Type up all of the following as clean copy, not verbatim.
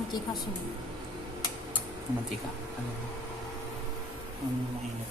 Mantika siya. Mantika. Ano mainit?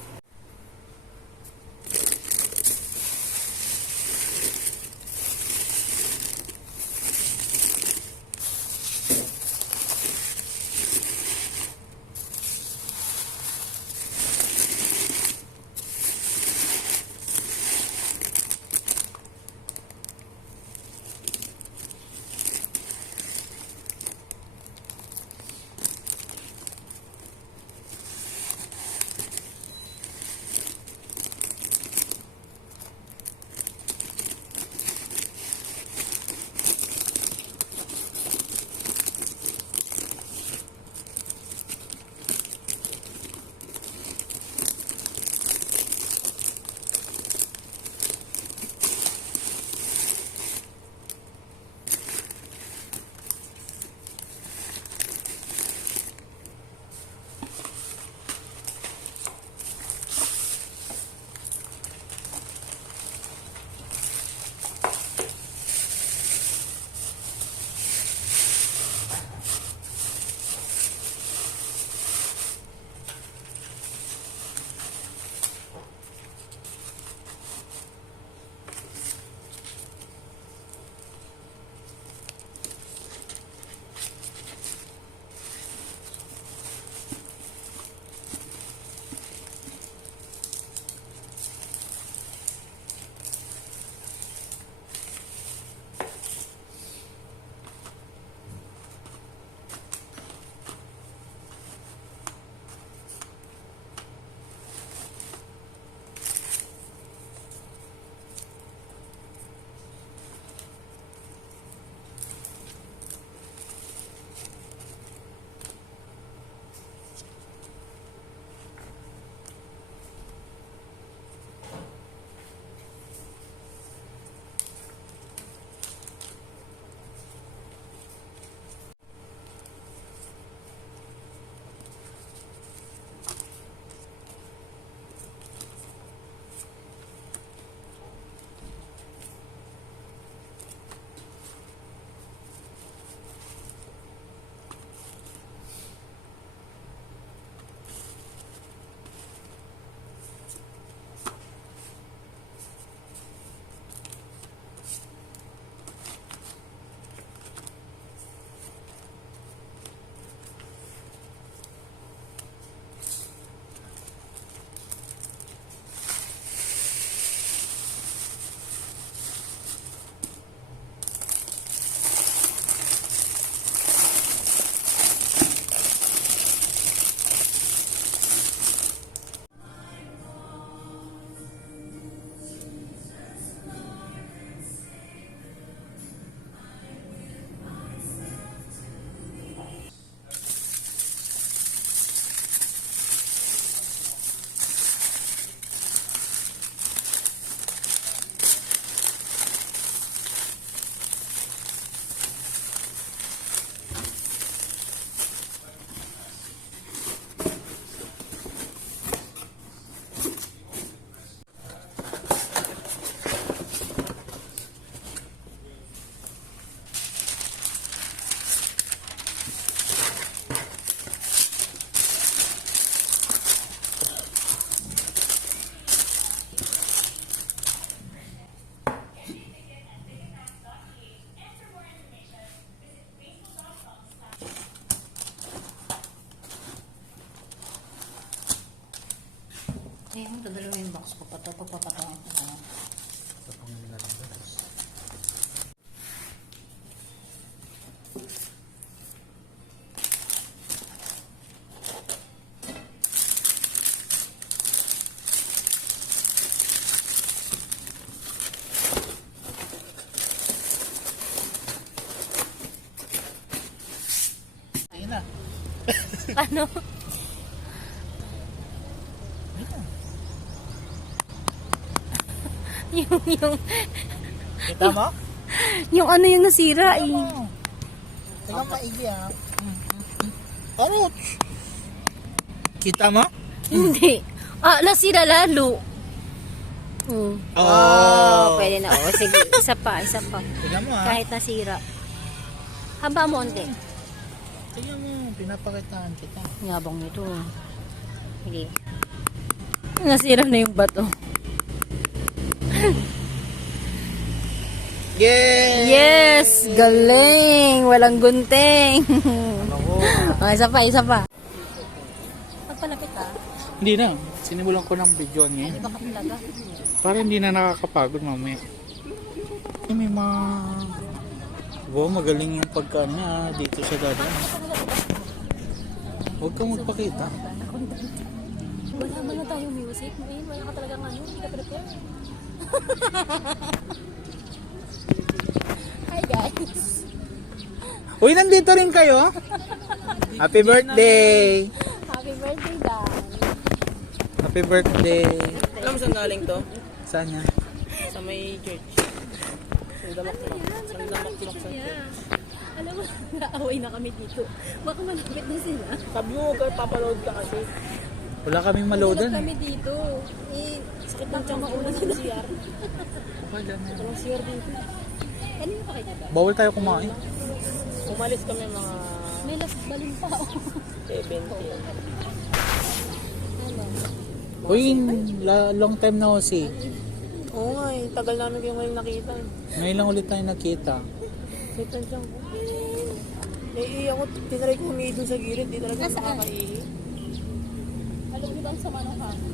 Ayun, dadalawin yung box ko pa ito. Pagpapatungan ko na. Tapangin natin guys. Ayun na. Ano? yung Kita mo? yung ano yung nasira eh. Tingnan maigi ah. Parot! Kita mo? Hindi. Ah, nasira lalo. Oh, pwede na. Oh, sige, isa pa. Tingnan mo ah. Kahit nasira. Haba mo onti. Tingnan mo, pinapakitaan kita. Yabang nito. Sige. Nasira na yung bato. Yay! Yes! Galing! Walang gunting. Ako. Isa pa. Pagpalapit ah. Hindi na. Sinimulan ko ng video ngayon. Di ba ka talaga? Para hindi na nakakapagod mamaya. May mga... Wow, magaling yung pagkaan niya dito sa dadaan. Huwag kang magpakita. Wala ba na tayong music? Ngayon, wala ka talagang ano, hindi ka prepare. Hi guys! Uy, nandito rin kayo? Happy birthday! Happy birthday, Dan! Happy birthday! Alam mo saan galing to? Saan niya? Sa may church. Sa damak-damak. Sa damak-damak sa church. Alam mo, naaway na kami dito. Baka malapit na sila. Sabi mo, kaya papaload ka kasi. Wala kaming maloadan. Kami dito. Eh, Sakit ng tiyan mauna sa CR. Wala na. Walang CR dito. kanina pa kayo diba? Bawal tayo kumain. Umalis kami mga May last balon pa ako. 70. Uy, long time na kasi. Oo nga eh. Tagal namin kayo ngayon nakita. Ngayon lang ulit tayo nakita. Sakit ng tiyan ko. Naiihi ako. Tinaray ko humihi dun sa gilid. Di talaga Nasaan? makakaihi. Alam niyo ba ang sama ng hangin?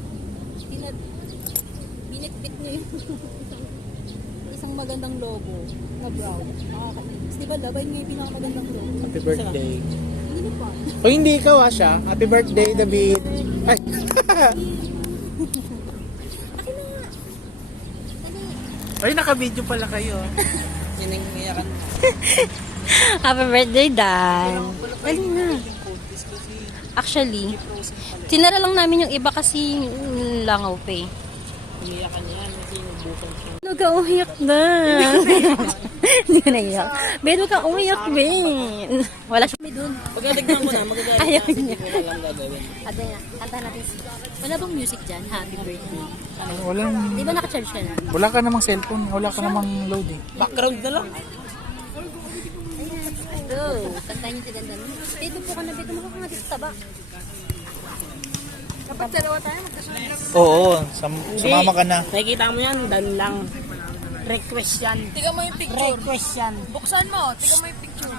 Binitbit niya yung isang magandang logo na brown. Nakakainis. Di ba labay niya yung pinakamagandang logo? Happy birthday. Hindi na pa. O hindi ikaw siya. Happy birthday, David. Ay! Ay, naka-video pala kayo. Yan ang iyakan. Happy birthday, Dan. Dali na. Actually, tinara lang namin yung iba kasi langaw pa eh. Umiyakan yan. Kasi inubukan siya. Huwag ka umiyak na. Hindi ko naiyak. Ben, huwag ka umiyak, Ben. Wala siya may dun. Pagkatignan ko na, magagalit Ayaw ka kasi niya. hindi ko na lang gagawin. Ate na, kanta natin. Wala bang music dyan? Happy birthday. Walang... Di ba naka-charge ka na? Wala ka namang cellphone. Wala ka namang load eh. Background na lang. Go. Kantahin niyo si Dandan. Dito po ka na, dito mo ka nga dito sa taba. Kapag dalawa tayo, magkasunod. Oo, sumama ka na. Nakikita mo yan, dan lang. Request yan. Tiga mo yung picture. Request yan. Buksan mo. Tiga mo yung picture.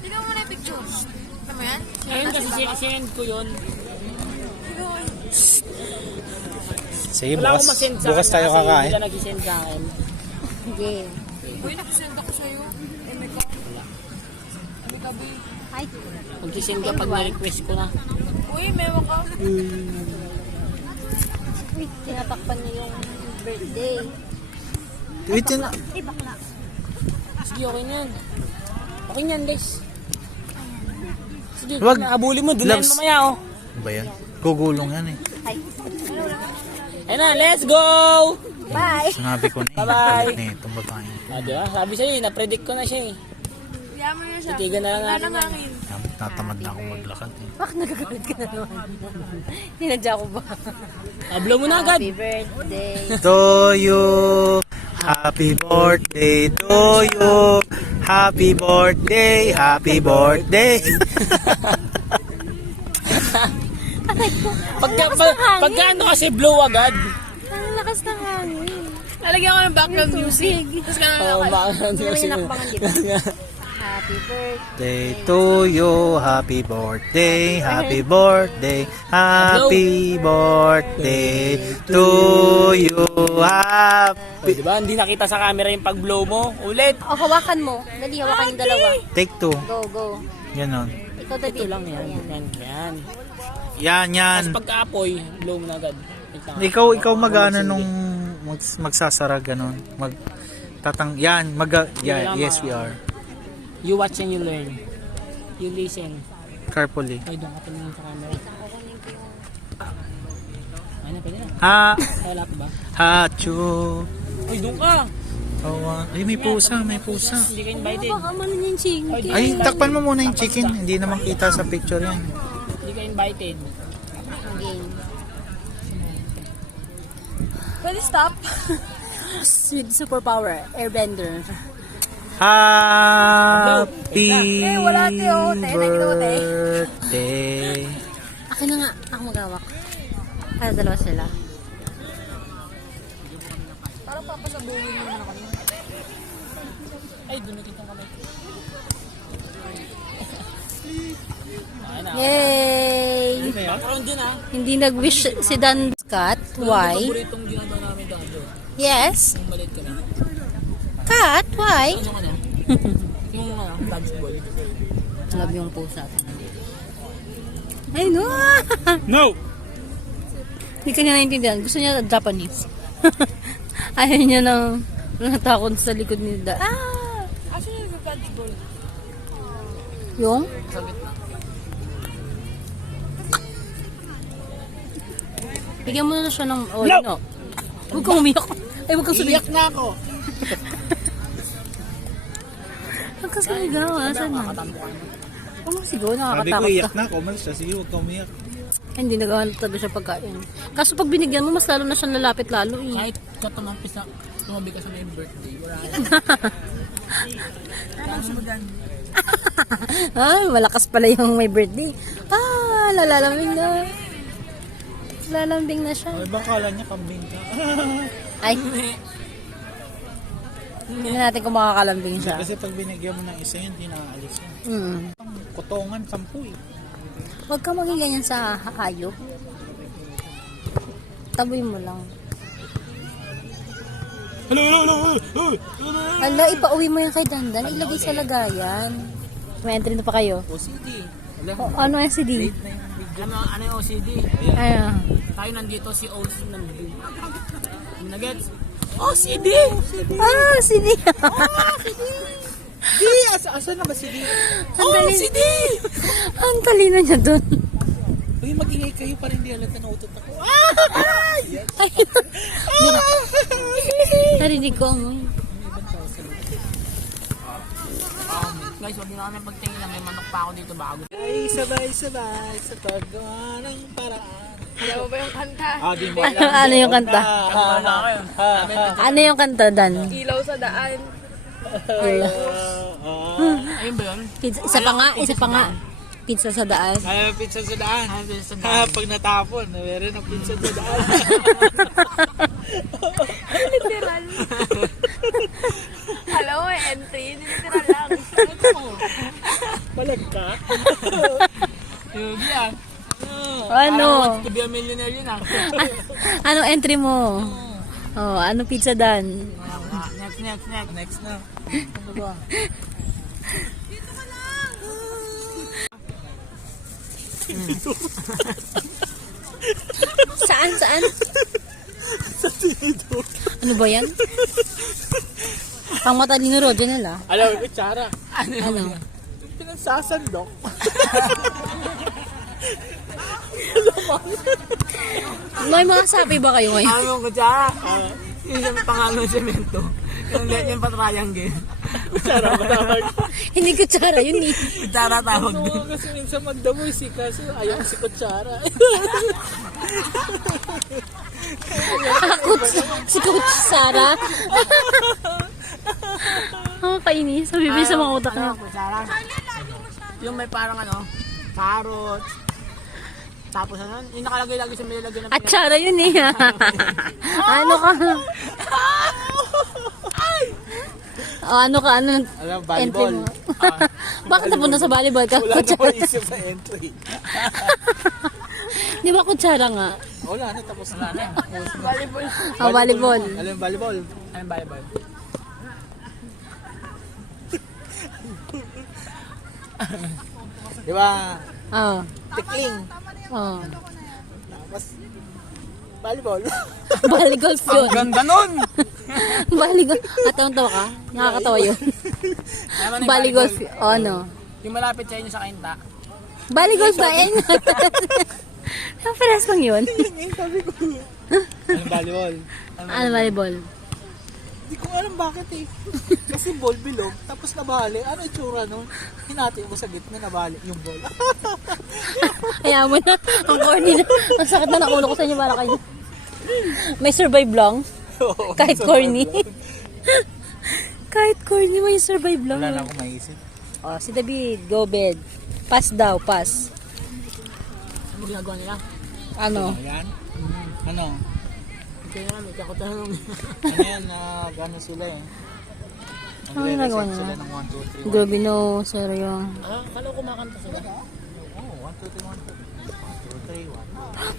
Tiga mo na yung picture. Ano mo yan? Ngayon kasi send ko yun. Sige, Wala akong bukas, masend sa bukas akin tayo kasi kakain. Hindi ka nag-send sa akin. Sige. Uy, nakasend ako sa'yo. Emeka. Emeka, B. Ay, Mag-send ka pag na-request ko na. Uy, mewa ka. uy, tinatakpan niya yung birthday. Wait, yun. Eh, bakla. Sige, okay na yan. Okay na yan, guys. Sige, Wag. abuli mo. Doon na yan Loves. mamaya, oh. Ano ba yan? Gugulong yan eh. Ay, Ayun na, let's go! bye. Sinabi ko na eh. Bye-bye. Balik na itong babae. Ah, diba? Sabi sa'yo, na-predict ko na siya eh. Kaya mo na siya. Titigan na lang Wala natin nang yan. hangin. Natamad na ako maglakad eh. Bakit nagagalit ka na naman? Hinadya ko ba? Ablo mo na agad. Happy birthday. To you, happy birthday to you, happy birthday, happy birthday. Pagka ano kasi blow agad. Ang lakas ng hangin. Lalagyan ko ng background music. Tapos ka na Oo, baka Hindi naman yung nakbangan, di ba? Happy birthday. Day to you, happy birthday, happy birthday, happy birthday to you, happy. Diba? Hindi nakita sa camera yung pag-blow mo. Ulit. O, hawakan mo. Dali, hawakan yung dalawa. Take two. Go, go. Ganon. Ikaw, David. Ito lang yan. Ayan. Yan, yan. Yan, yan. Tapos pagka-apoy, blow mo na agad. Ikaw mag-ano nung magsasara ganon. Yan, yes we are. You watch and you learn. You listen. Carefully. Ay, doon ka tingin sa camera. Ay, na, pwede na. Wala pa ba? Hachu. Uy, doon ka! Ay, may pusa, may pusa. Hindi ka invited. Baka man yung chicken. Ay, takpan mo muna yung chicken. Hindi naman kita sa picture yan. Hindi ka invited. Game. Pwede stop. With superpower, airbender. Happy wala, te, oh. Te, birthday. Akin na nga. Ako magawak. Para dalawa sila. Parang papasabuhin mo naman ako. Ay, dunukit ang kamay. Yay! Karoon din ah. Hindi nag-wish si Dan Scott. Why? Paboritong ginagawa namin dito. Yes. Yung maliit ka na. Cat, why? Ano ka na? Yung dodge ball. Love yung pusa. Ay, no! No! Hindi ka niya naintindihan. Gusto niya Japanese. Ayaw niya nang natakot sa likod ni Dan. Ah! Asan yung dodge ball? Yung? Sa gitna. Bigyan mo na siya ng... Oh, no! Huwag kang umiyak. Ay, huwag kang sumiyak. Iyak na ako. Huwag kang sumigaw. Asan na? Huwag mo sigaw. Sabi ko, Nakakatakot iyak ka. na ako. Umalis siya. Sige, huwag ka umiyak. Ay, hindi nagawa talaga siya pagkain. Kaso pag binigyan mo, mas lalo na siyang lalapit lalo eh. Kahit katumampis na tumabi ka sa may birthday, wala na. Ano sa magan? Ay, malakas pala yung may birthday. Ah, lalalambing na. Lalambing na siya. Ay, baka kala niya kambing ka. Ay. Hindi natin kung makakalambing siya. Kasi pag binigyan mo ng isa yun, hindi nakaalis yan. Ang kutongan, 10 eh. Huwag ka maging ganyan sa hayop. Taboy mo lang. Ala, ipauwi mo yan kay Dandan. Ilagay sa lagayan. May entry na pa kayo. OCD. O, ano yung CD? Ano yung OCD? Ano? Tayo nandito, si OCD nandito. Nagets? OCD! Ah, CD! Di, asa na ba si Di? OCD! Ang talino niya dun. Uy, mag-ingay kayo para hindi halata na utot ako. Ay, narinig ko ang... Guys, wag nyo kami pagtingin na may manok pa ako dito bago. Ay, sabay-sabay sa paggawa ng paraan. Alam mo ba yung kanta? Ah, di mo Ano yung kanta? Wala kayo. Ano yung kanta, Dan? Ilaw sa daan. Ayun ba yun? Pizza, isa pa nga. Pizza sa daan. Ay, pizza sa daan. Ayun ba yun sa Ha, daan? pag natapon, meron ng pizza sa daan. Literal. Alam mo, entry. Literal lang. Malag ka? Yugi ah. Ano? To be a millionaire yun ah. Anong entry mo? Oh, ano pizza, Dan? Next. Next na. Ano ba? Saan? Ano ba yan? Pang matalino Rodinel ah. Alam mo, kutsara. Ano? Pinagsasandok. May mga sapi ba kayo ngayon? Ano ko siya? Yung sa pangalan ng semento. Yung pa-triangle. Kutsara ba tawag? Hindi ko tsara yun eh. Kutsara tawag Gusto din. ko kasi minsan magdamoy si kasi ayaw si kutsara. Ako, si Coach Sarah. Ang kainis. Sabi sa mga utak niya. Kutsara. Yung may parang ano, carrots. Tapos ano, yung nakalagay lagi sa may lalagyan ng At tsara yun eh. Ano ka? Ano ka? Ano? Alam, Entry volleyball. mo. Bakit napunta sa volleyball ka? Wala na Kutsara. isip sa entry. Di ba kutsara nga? Wala na, tapos na. volleyball. Oh, volleyball. Alam, volleyball. Ayun, volleyball. Di ba? Oh. Tikling. Oh. Tapos, volleyball. Volleygolf yun. Ganda nun! Volleygolf. Atawang-tawa ka? Nakakatawa yun. Alam mo na yung Volleygolf. Oh, no. Yung malapit sa inyo sa kainta. Volleygolf ba? Eh, ang pares lang yun. Alam, volleyball. Ano volleyball? Hindi ko alam bakit eh. Kasi ball bilog, tapos nabali. Ano itsura nun? Hinati mo sa gitna, nabali yung ball. Kaya mo na. Ang corny na. Ang sakit na ng ulo ko sa inyo para kayo. May survive lang. Oo, Kahit corny. Kahit corny, may survive lang. Wala na akong maisip. Oh, si David, go bed. Pass daw, pass. Ano ginagawa nila? Ano? Ayan. Ano? Kaya nga, may kakutanong. Ano yan? Gano sila eh. Ano ginagawa Nagre-reset nila? sila ng 1, 2, 3, 1. Grabe no, seryo. Ah, kala ko kumakanta sila. Oo, 1, 2, 3, 1, 2. 1, 2, 3, 1, 2.